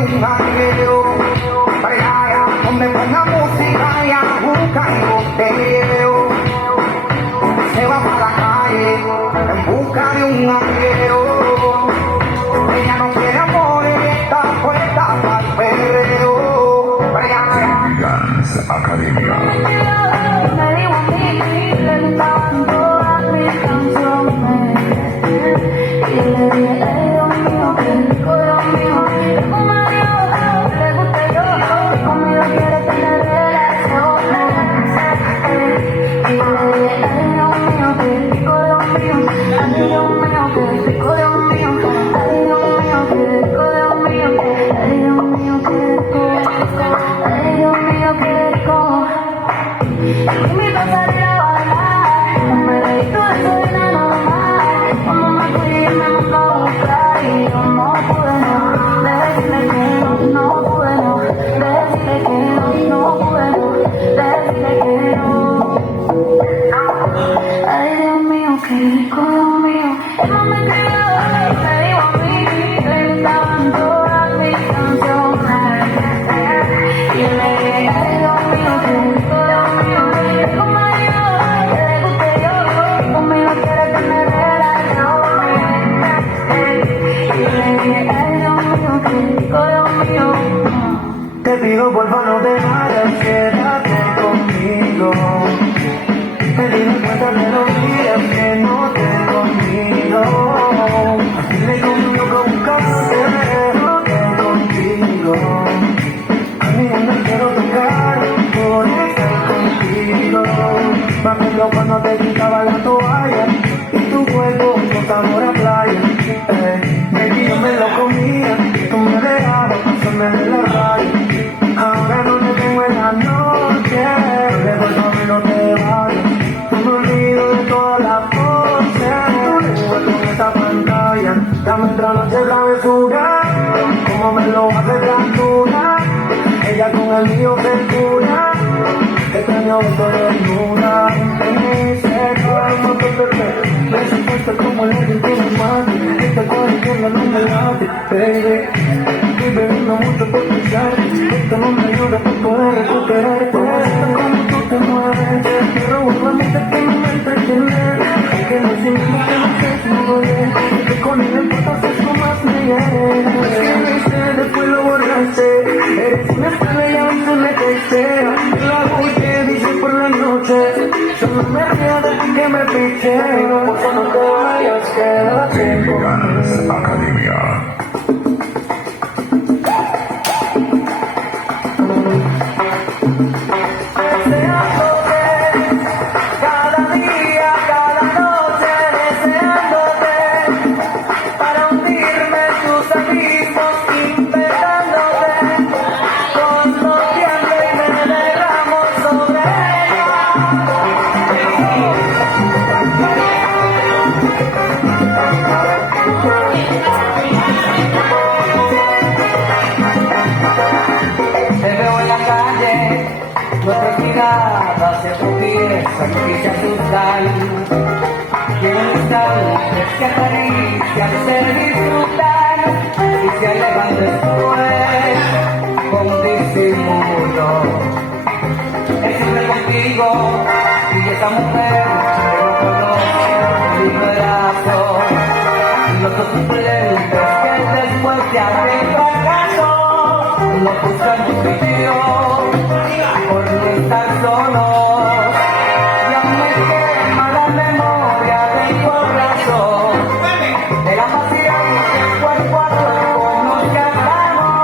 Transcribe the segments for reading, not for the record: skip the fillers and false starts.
un jangueo, para allá donde ponga música y busca y botelleo. Se va para la calle en busca de un jangueo. Ella no quiere amor y está puesta para el perreo. Para allá. Dance Academia. Me digo a mí, le gustaban todas mis canciones. Y le dije, Dios mío, qué rico, Dios mío. Que como Dios, le guste yo. Conmigo quiere tener relaciones. Y le dije, Dios mío, qué rico, Dios mío. Ay, Dios mío, qué rico, Dios mío. Ay, Dios mío, qué rico, Dios mío. Ay, Dios mío, qué rico. Ay, Dios mío, qué rico. Te invito a salir a bailar, un meneíto de eso viene normal. Como me fui y me mandó a buscar y yo no pude no decirle que no pude no decirle que no pude no decirle que no. Ay, Dios mío, qué rico, Dios mío. Él no me escribió, me dijo a mí, le gustaban todas mis canciones. Y le dije, ay, Dios mío, qué rico, Dios mío. Que como yo, le guste yo, conmigo quiere tener relaciones. Y le dije, ay, Dios mío, qué rico, Dios mío. Te pido por favor no te vayas, quédate conmigo. Te digo cuenta de los días que no te he comido. Dile conmigo con quédate contigo. A mí no me quiero tocar por estar contigo. Mamelo cuando te quitaba la toalla y tu cuerpo con sabor a playa. Baby, yo me lo comía, tú me dejabas pasarme de la raya. Ahora no te tengo en la noche, recuérdame no te vayas. Tú me olvido de todas las cosas, recuerdo en esta pantalla. Dame otra noche travesura, como me lo hace factura. Ella con el mío se cura, extraño tu desnuda. Me dice no te perder, me supuesto como el aire que me mate. Esta cuarentena no me late, baby. Estoy bebiendo mucho por pensar, esto no me ayuda para poder recuperarte. Como tú te mueves, te robo la mente que no me entretiene. Que no significa que no sé si me duele, que con él en fotos es como más me hiere. Es que me hice, después lo borraste. Eres una estrella y tú me deseas. La voy que dice por la noche, solo me río de ti que me picheo. Por favor no te vayas, quédate conmigo. Dance Academia. Deseándote, cada día, cada noche, deseándote, para hundirme en tus abismos, implorándote, cuando tiemblo y me derramo sobre ella. Te veo en la calle, nuestras miradas se tropiezan y se asustan. Y en un instante se acarician, se disfrutan y se alejan después con disimulo. Estuve contigo y esa mujer que no conoce mi brazo. Los dos suplentes que después de aquel fracaso no buscan tu sitio por no estar solos. Ya me quema la memoria del corazón, de la pasión que cuerpo a cuerpo nos llamamos.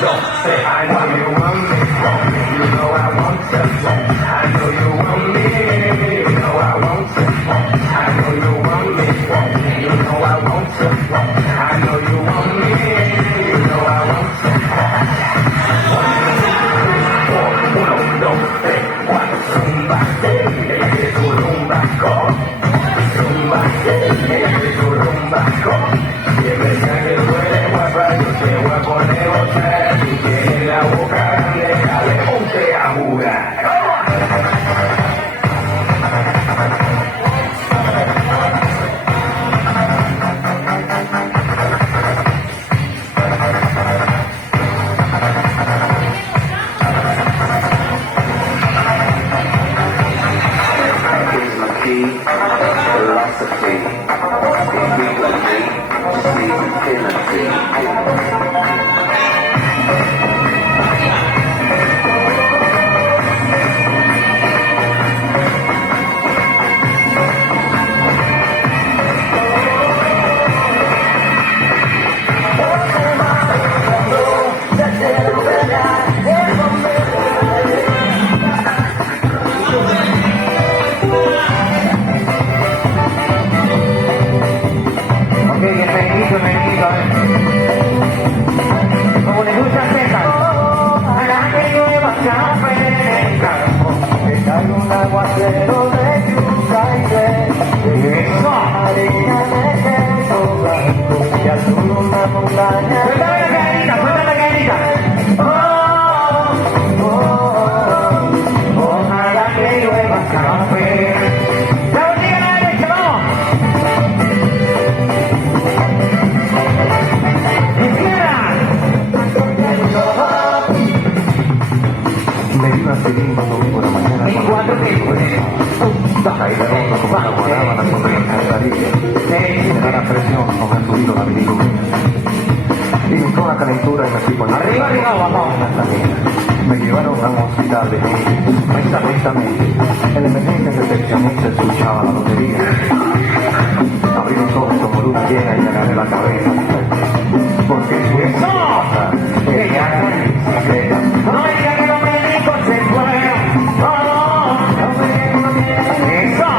don't say I know you want me. You know I want you. I know you want me. You know I want you. I know you want me. You know I want you. I know you want me. You know I want you. 1, 2, 3, 4, 1, 2, 3, 4. Zumba, que tu rumba con. Zumba, que tu rumba con. Que me saque fuera guapa, yo te voy a poner otra. Si tienes la boca grande, dale, ponte a jugar. Is my key, philosophy. If people me, see infinity. Ok, bienvenido. Como le gusta César, a la que lleva café en el campo, que cae un aguacero de yuca y de eso, harina de queso blanco, y azul una montaña. Cuéntame la cadenita. Ojalá que llueva café. La última a la derecha, vamos. Me iba a seguir cuando vi por la mañana. En 4 tiempos. Ahí de rojo como enamoraba la sonrisa de Caribe. Me da la presión, como ha subido la bilirrubina. Y con la calentura y me fui por la Arriba, abajo. Me llevaron a un hospital de gente. Precisamente, en la emergencia recepcionista escuchaba la lotería. Abrí los ojos como luna llena y me agarré la cabeza. Porque es cosa que me hagan bicicleta. No diga que los médicos se fueron. Eso.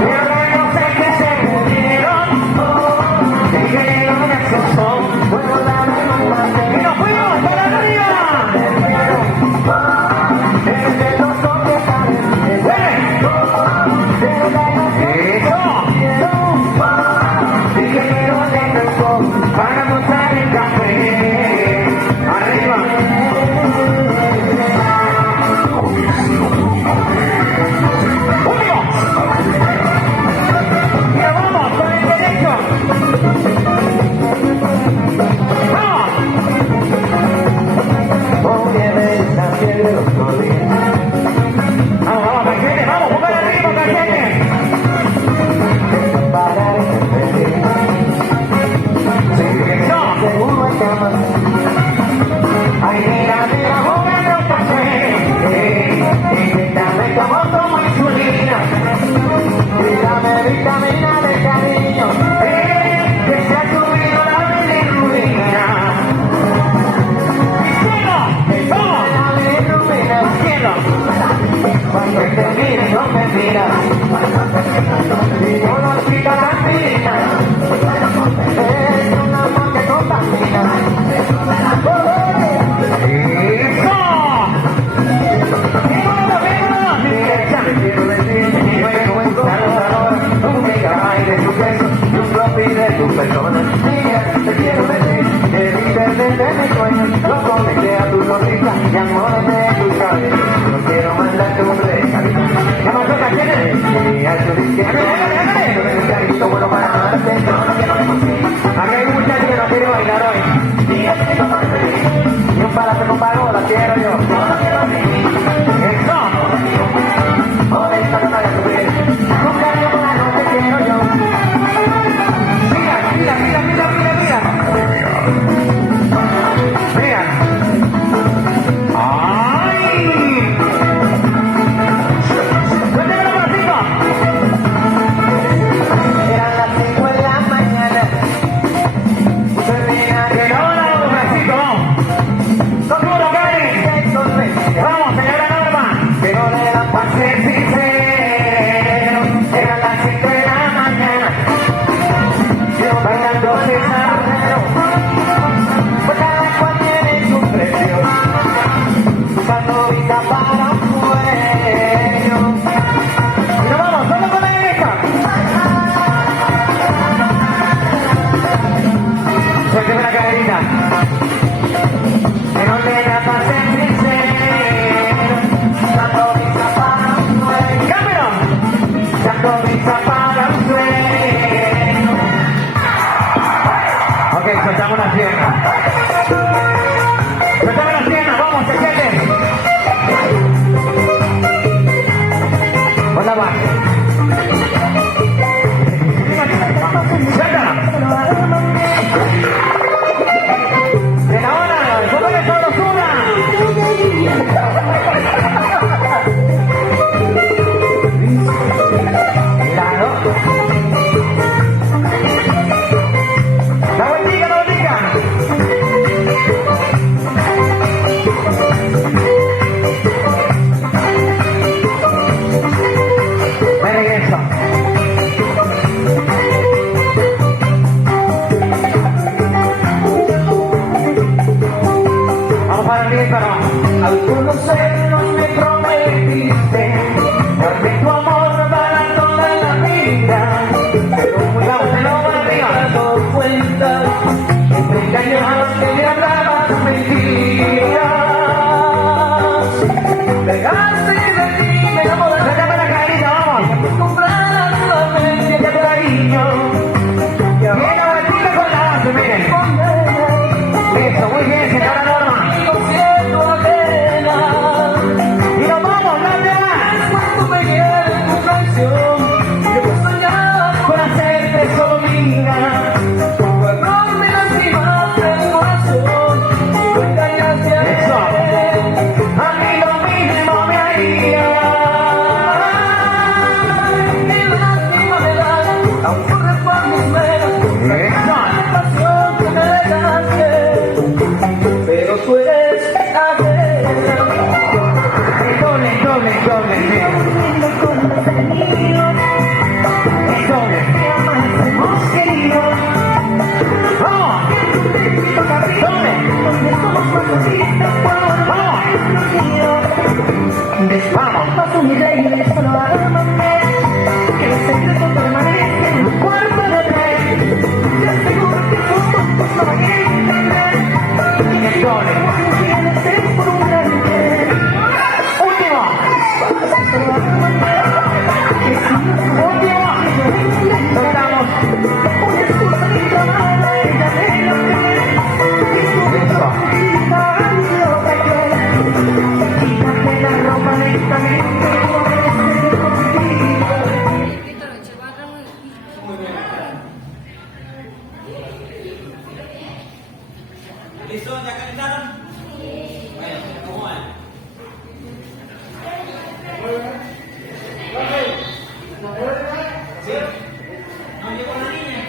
Pero que no sé que se murieron. Dijeron que son. Y nos fuimos para arriba. Desde los ojos para montar el café. Arriba. ¡Uno! ¡Ya vamos con el derecho! ¡Vamos! Vamos, cachete, vamos, póngale arriba, cachete. Ay, mira, jugando café. Dame como insulina. Dame vitamina de cariño. Que se ha subido la bilirrubina. ¡Cielo! ¡Vamos! La bilirrubina, cielo. Cuando te mires, no me miras. Y yo no quito la aspirina. Es un amor que contamina. De tu persona, mira, te quiero decir que el internet de mis sueños lo conecté a tu sonrisa y amores de tu cabello. No quiero mandarte un recadito. ¿Ya más toca quién y a tu izquierda, un carito bueno para amarte. Yo no quiero que consiga. Aquí hay un muchacho que no quiere bailar hoy. Y un palacio con pagoda quiero yo. No quiero vivir. Eso. Joder, esta no vale subir. Un cariño por la noche quiero yo. Mira. Mira. ¡Ay! ¡Cuéntame los bracitos! Eran las 5 de la mañana. Que no, los bracitos. que no te da para ser sincero, dando risa para un sueño. ¡Cameron! Dando risa para un sueño. Ok, soltamos las piernas. Soltamos las piernas, vamos, chequete. Con la base. Suéltala. De la hora, ¿cómo que todo suda? Claro. La vueltica, la vueltica. Me regreso. Vamos para arriba y para abajo. Al conocernos me prometiste darme tu amor para toda la vida. Pero muy vamos, de nuevo para arriba. Me he dado cuenta que me engañaste y hablabas mentiras. Pegaste de ti, me enamoraste. Sácame la carita, vamos. Acostumbrada nuevamente a cariño. Y ahora la vueltita con la base, miren. Eso, muy bien, señora Norma. Y nos vamos, gracias. Cuando me quieres tu traición, yo he soñado con hacerte solo mía. Tu error me lastimaste el corazón, tú engañaste a él. A mí lo mismo me haría. Qué lástima me da, aún corre por mis venas. La pasión que me dejaste. Pero tú eres adela. Doble, doble, doble, doble. Hemos querido. ¡Vamos! Doble. Vamos. Paso mi rey, solo ámame, que el secreto permanece en un cuarto de hotel. Te aseguro que somos dos no hay que entender. Doble. Tienes es por un gran interés. Último. Solo ámame, que si no Último. Soltamos. una excusa de llamada, ella me lo cree. Y tú me tomas lo que crees. Quítate la ropa lentamente, como ves contigo. ¿Listo? ¿Ya calentaron? Bueno, ¿cómo van? ¿Sí? ¿No llegó la niña?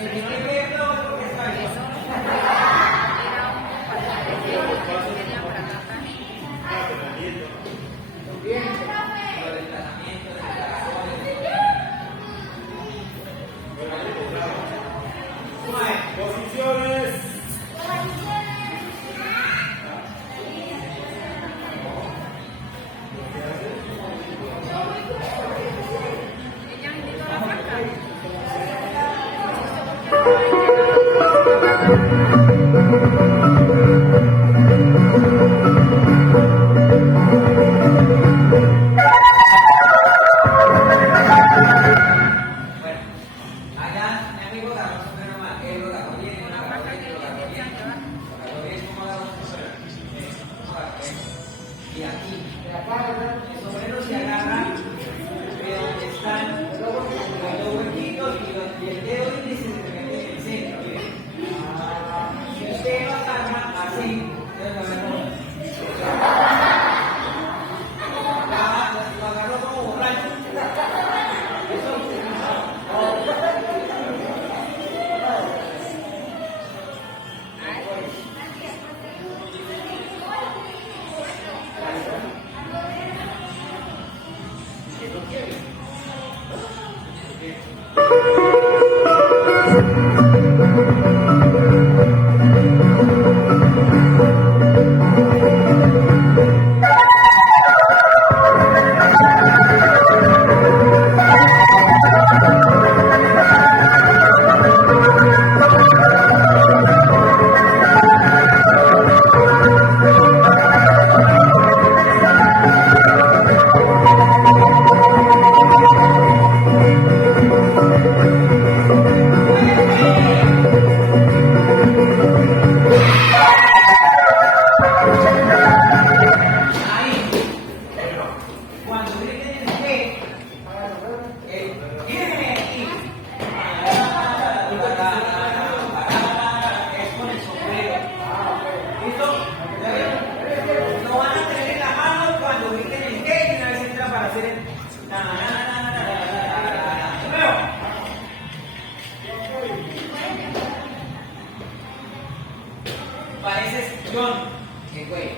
El que no le cree todo es porque es falso. Y aquí, el sombrero se agarra de donde están los dos huequitos y el dedo índice se mete en el centro. ¿Ven? Si usted lo agarra así, lo agarró como borracho. Pareces John, qué güey.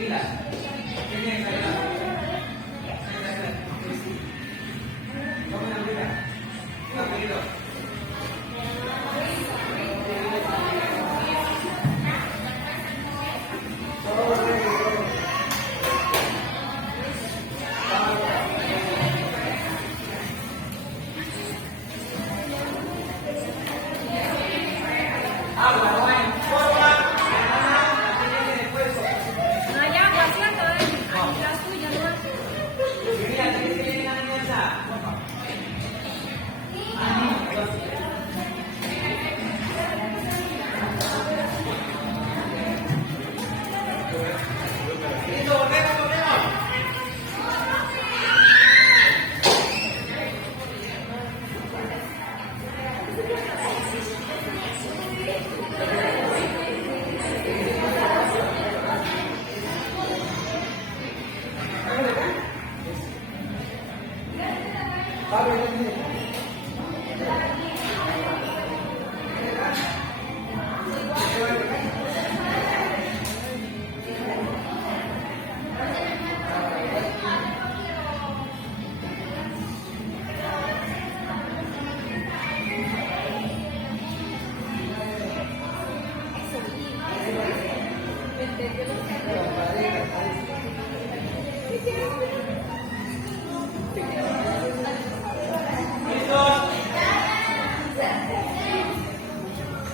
Mira. ¿Quién es encargado? ¿Cómo me olvida? Apellido. No hay agua, ¿cierto? Aquí la suya, ¿no? Mira, tienes que llenar la mesa. Listo, volvemos.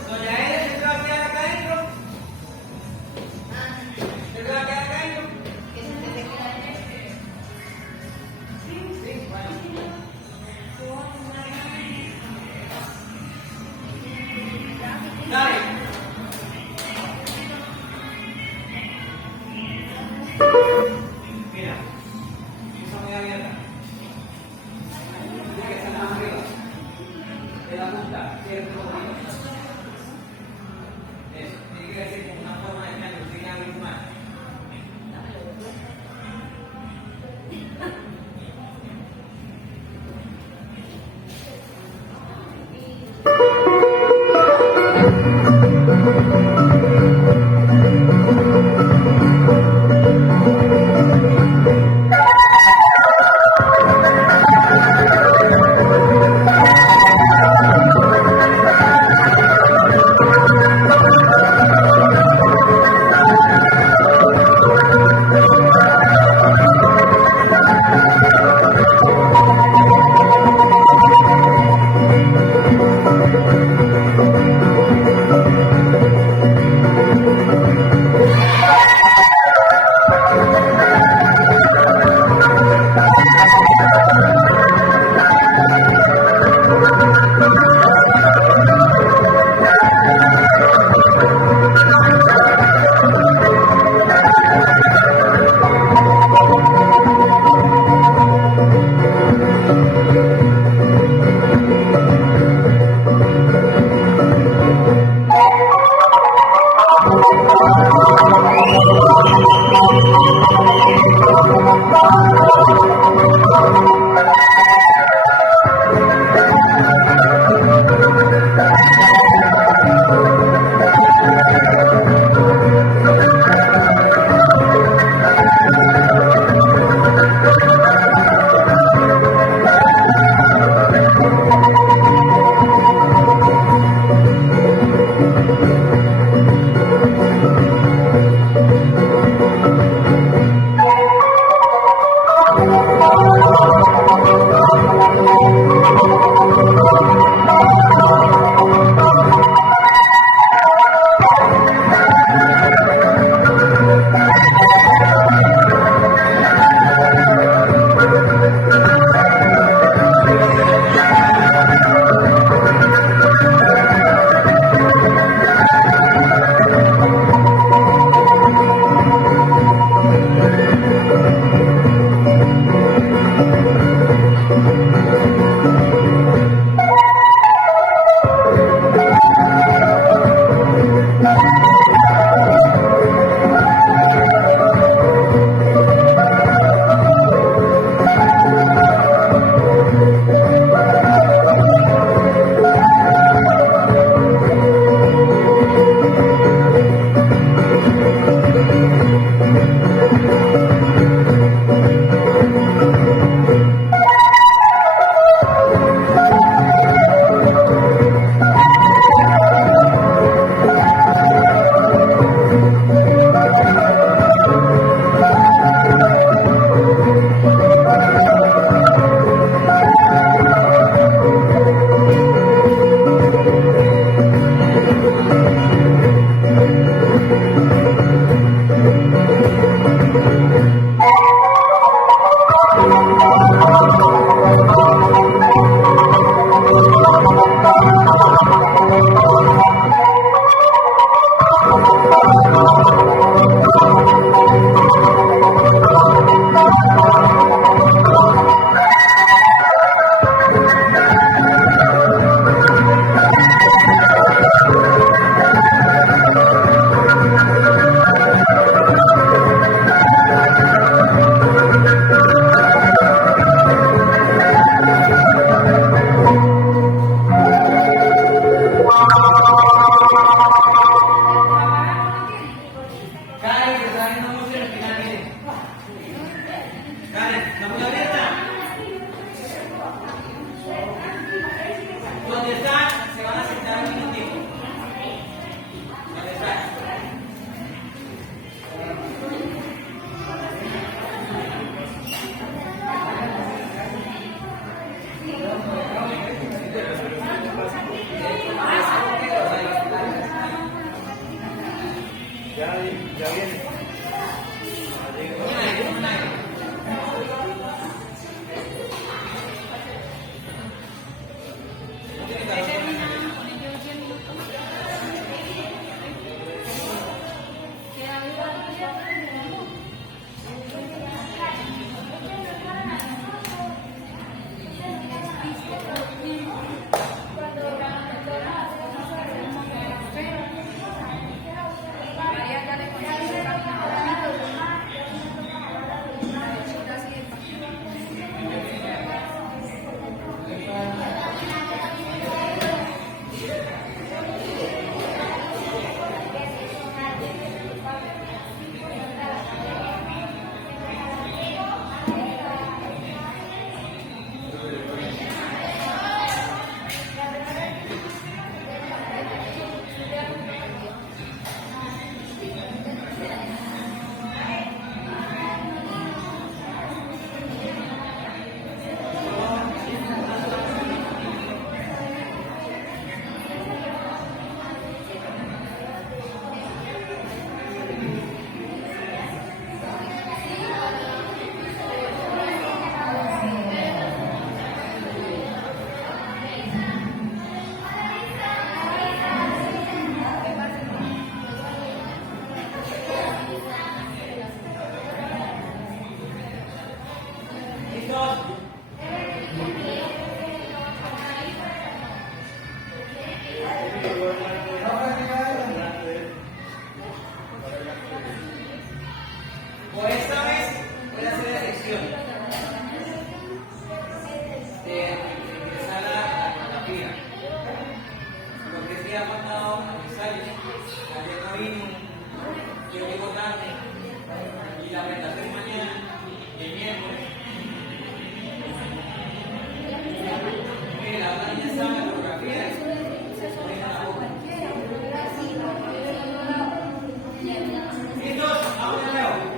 Doña Elia, ¿se va a quedar acá adentro? ¿Se va a quedar acá adentro? Sí, bueno. Dale. Mira, pieza muy abierta. Ya viene. Por esta vez voy a hacer la sección de ingresar a la fila. Porque es que ha faltado aniversario. Ayer no vino, yo llego tarde y la presentación mañana, el miércoles. Mire, la otra niña estaba en la fotografía. ¿Listos? Vamos de nuevo.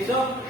¿Listo?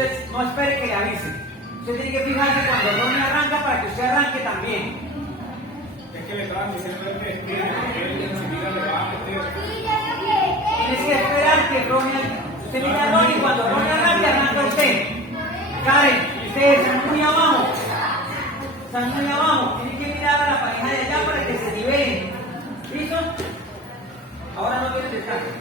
usted no espere que le avise. Usted tiene que fijarse cuando Ronnie arranca para que usted arranque también. Es que le estaban diciendo que él enseguida le va a meter. Tienes que esperar que Ronnie... Usted mira a Ronnie, cuando Ronnie arranque, arranca usted. Karen, ustedes están muy abajo. Están muy abajo. Tienen que mirar a la pareja de allá para que se liberen. ¿Listo? Ahora no tienen descanso.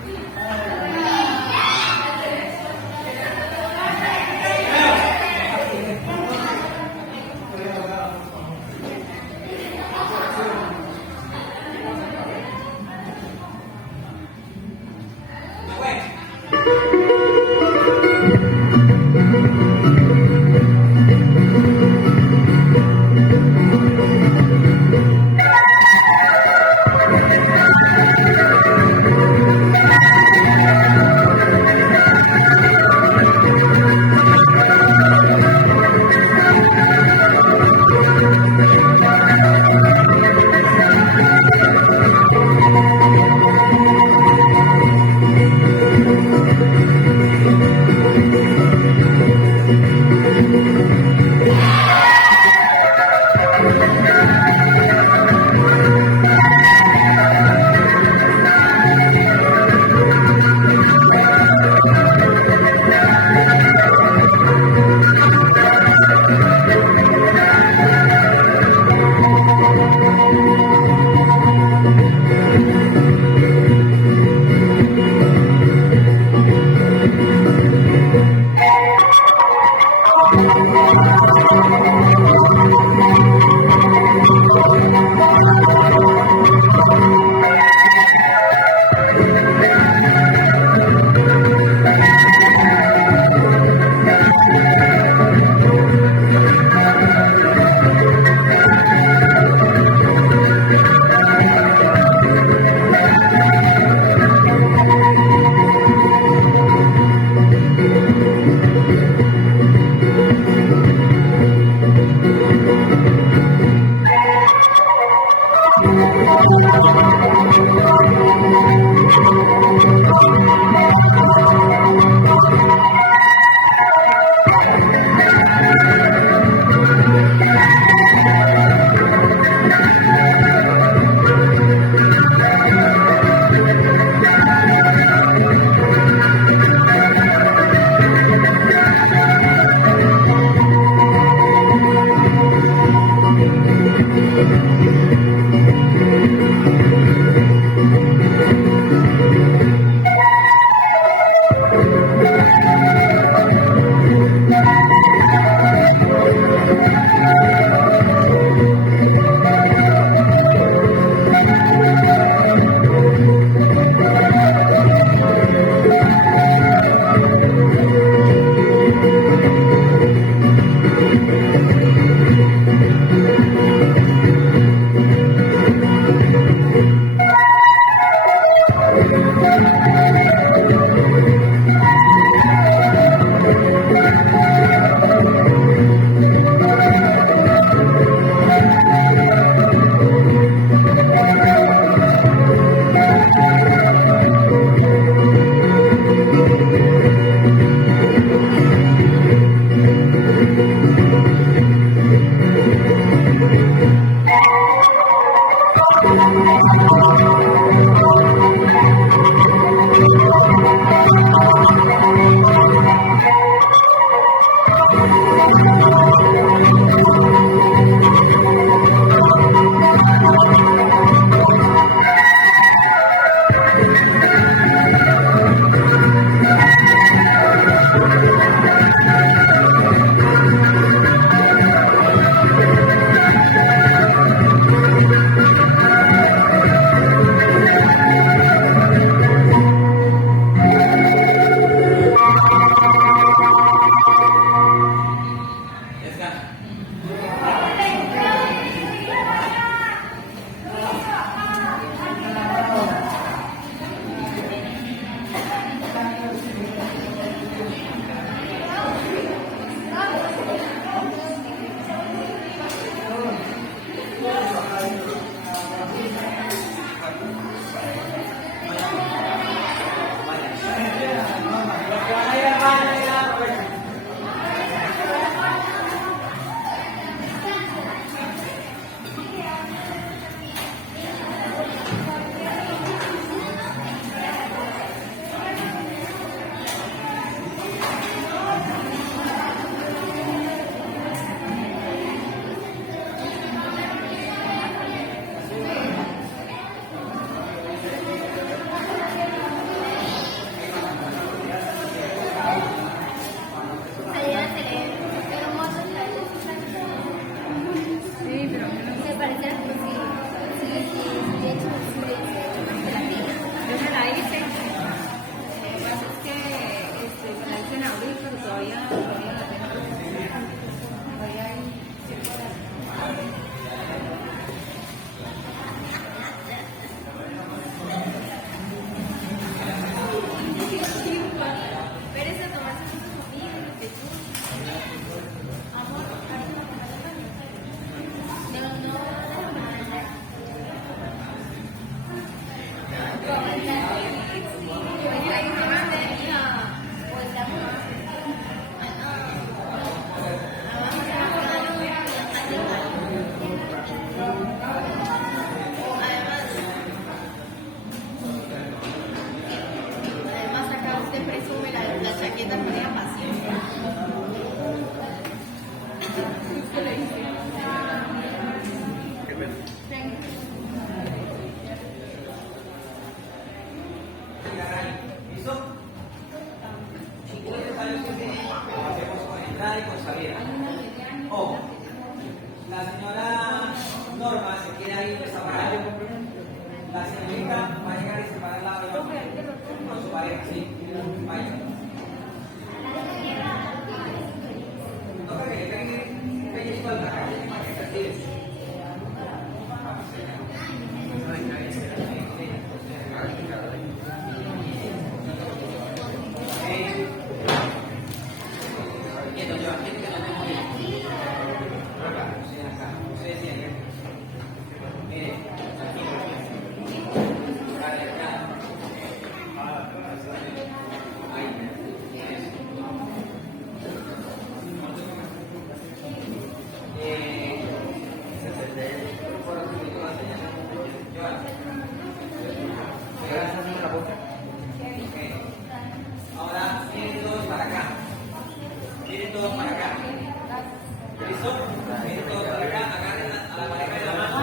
Miren todos para acá, agarren a la pareja de la mano.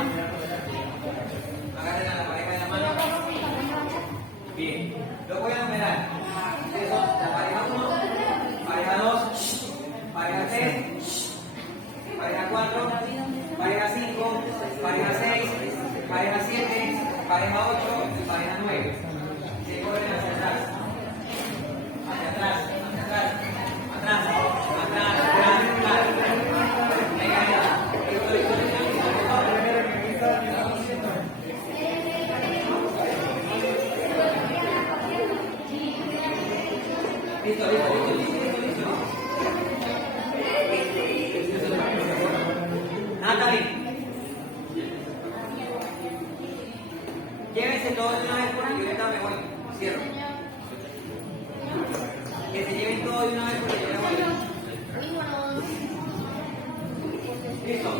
Agarren a la pareja de la mano. Bien, lo voy a numerar. Ustedes son la pareja 1, pareja 2, pareja 3, pareja 4, pareja 5, pareja 6, pareja 7, pareja 8 y pareja 9. Se corren hacia atrás. Hacia atrás, hacia atrás, atrás, atrás, atrás, atrás. Venga, venga. Listo, listo, listo, listo, listo. Natalie. Llévense todos de una vez porque yo ahorita me voy. Cierro. Que se lleven todos de una vez porque yo me voy. Listo.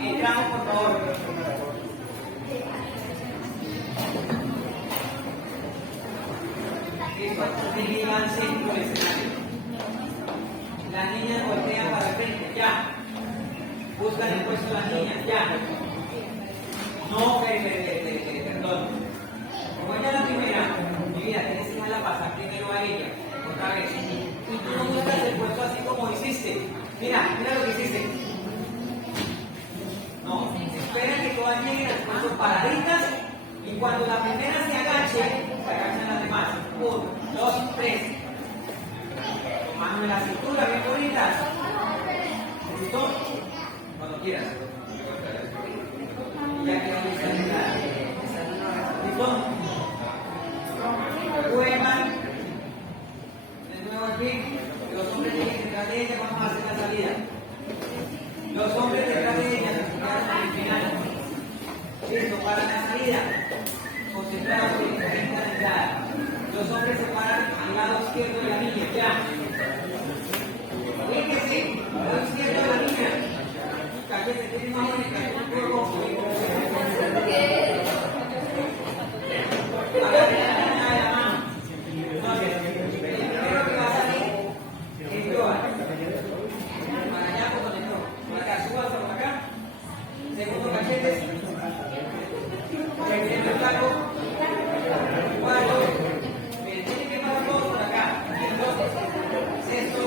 Entramos, por favor. Listo. Divídanse por el escenario. Las niñas voltean para el frente. Ya. Buscan el puesto de las niñas. Ya. No, perdón. Como ella es la primera, mi vida, tienes que dejarla pasar primero a ella. Otra vez. Y tú no buscas el puesto así como hiciste. Mira, mira lo que hiciste. No, espera que todas lleguen al puesto paraditas y cuando la primera se agache, se agachan las demás. 1, 2, 3. Tomando en la cintura, bien bonitas. ¿Listo? Cuando quieras. Ya quedó lista. ¿Listo? Vuelvan. De nuevo aquí. Los hombres tienen detrás de ella cuando hacen la salida. Los hombres detrás de ella se quedan al final. Listo, para la salida. Concentrados en la entrada. Los hombres se paran al lado izquierdo de la niña. Ya. Fíjense, al lado izquierdo de la niña. Cachete, tiene más bonita. Agarren la niña de la mano. Entonces, el primero que va a salir es Joan. Para allá, por donde no. Por acá, súbase por acá. Segundo cachete. Tercero el taco. Cuarto. Tiene que pasar todos por acá. Quinto. Sexto.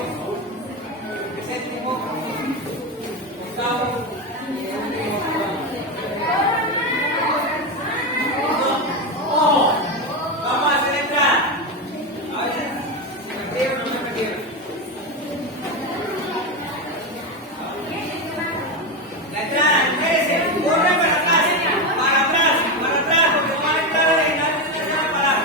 Séptimo. Octavo. Y el último. Vamos a hacer entrada. A ver, ¿se perdieron o no se perdieron? La entrada, espérense, corren para atrás, porque no van a entrar a la entrada, se van a parar.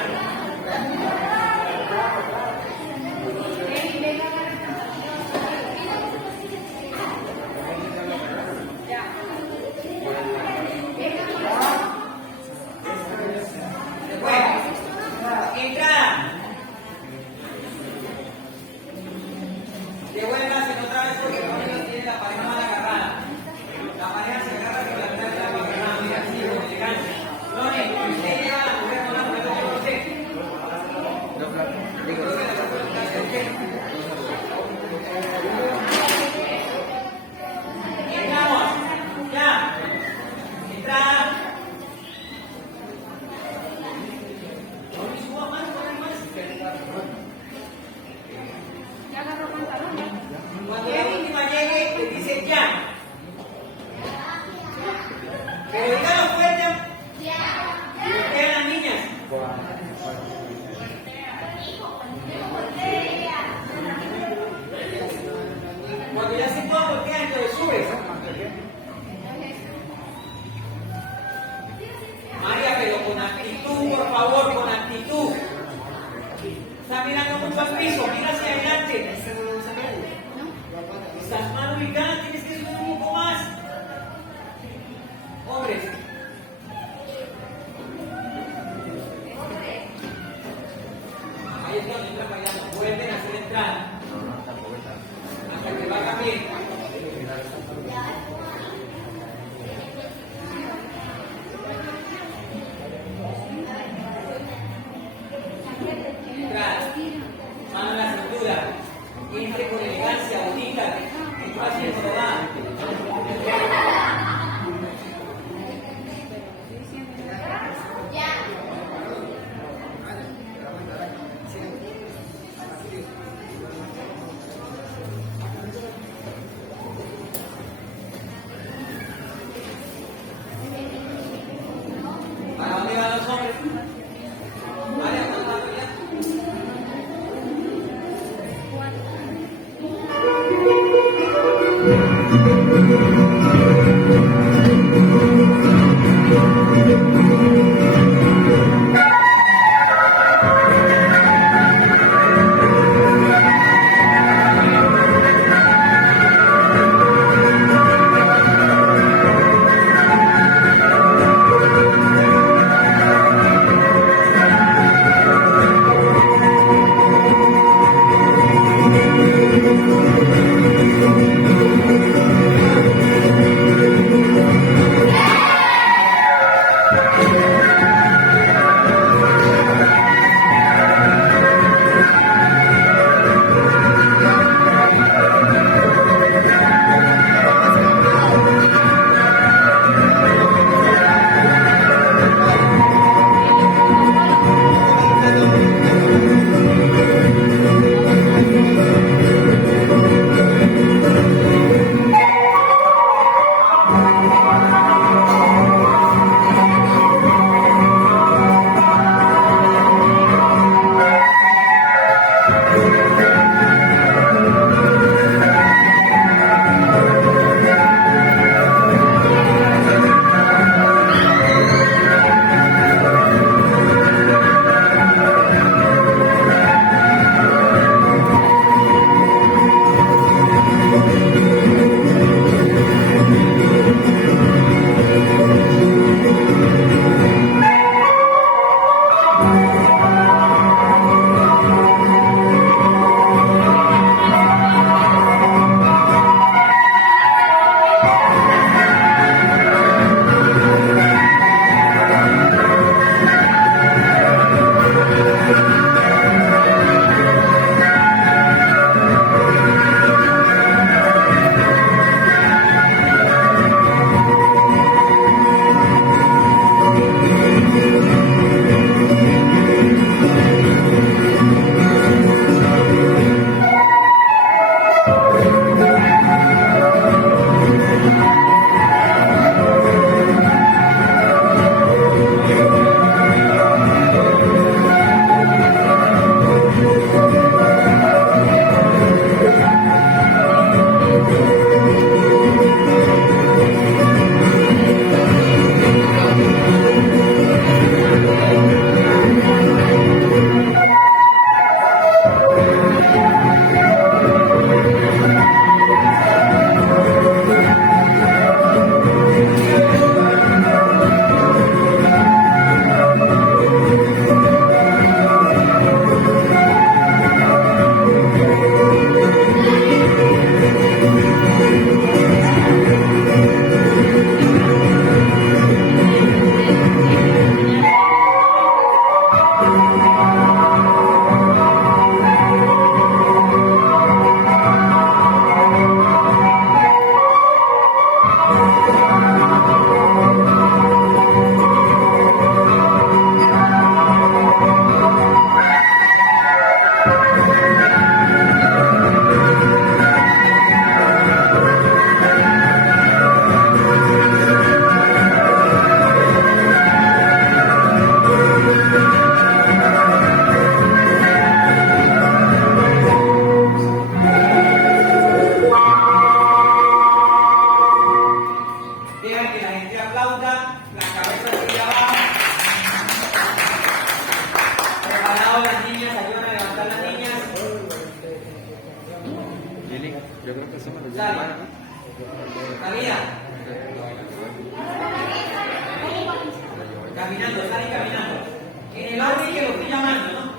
Caminando, sale caminando. En el orden que lo estoy llamando, ¿no?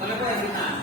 No le puedo decir nada.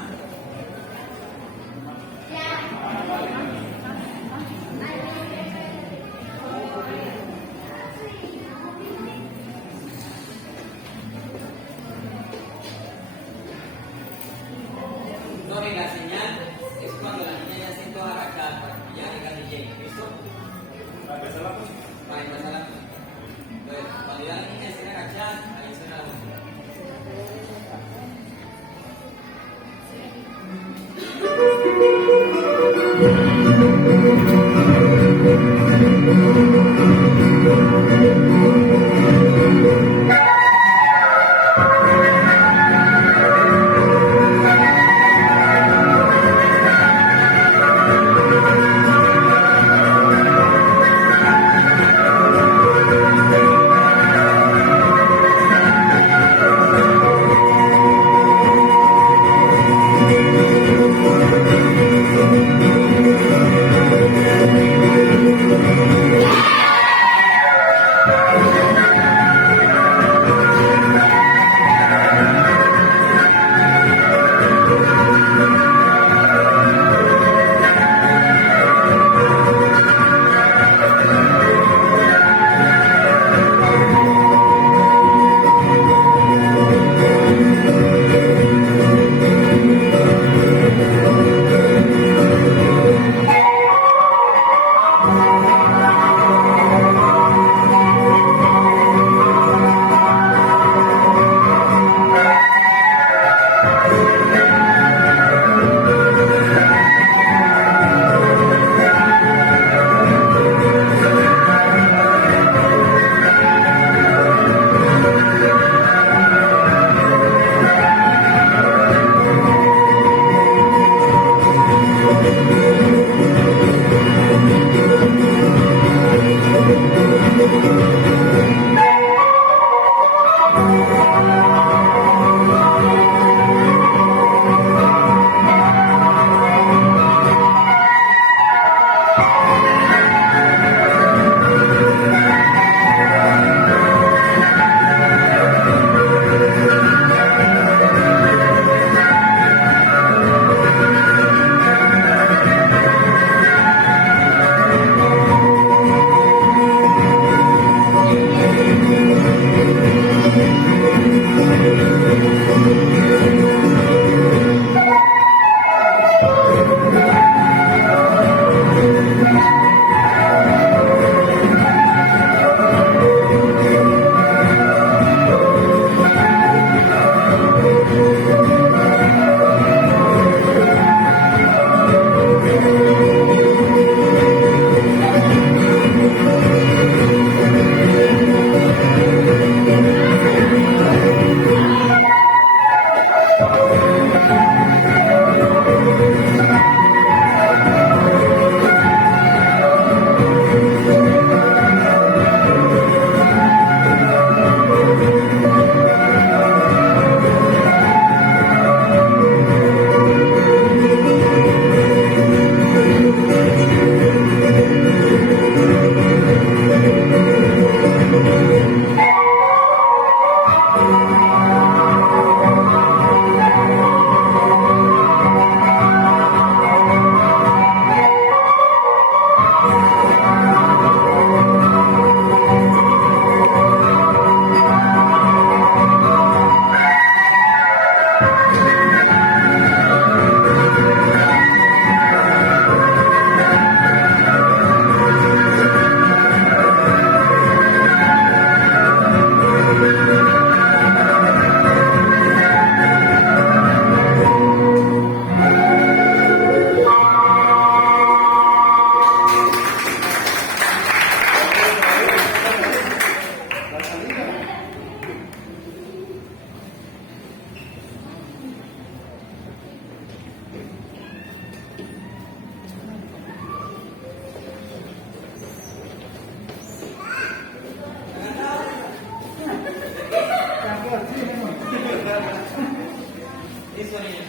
Eso, niño.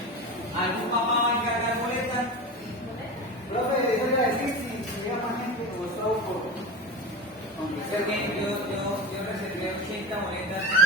¿Algún papá va a encargar boletas? Profe, les voy a decir si llega más gente o está por... Yo reservé 80 boletas.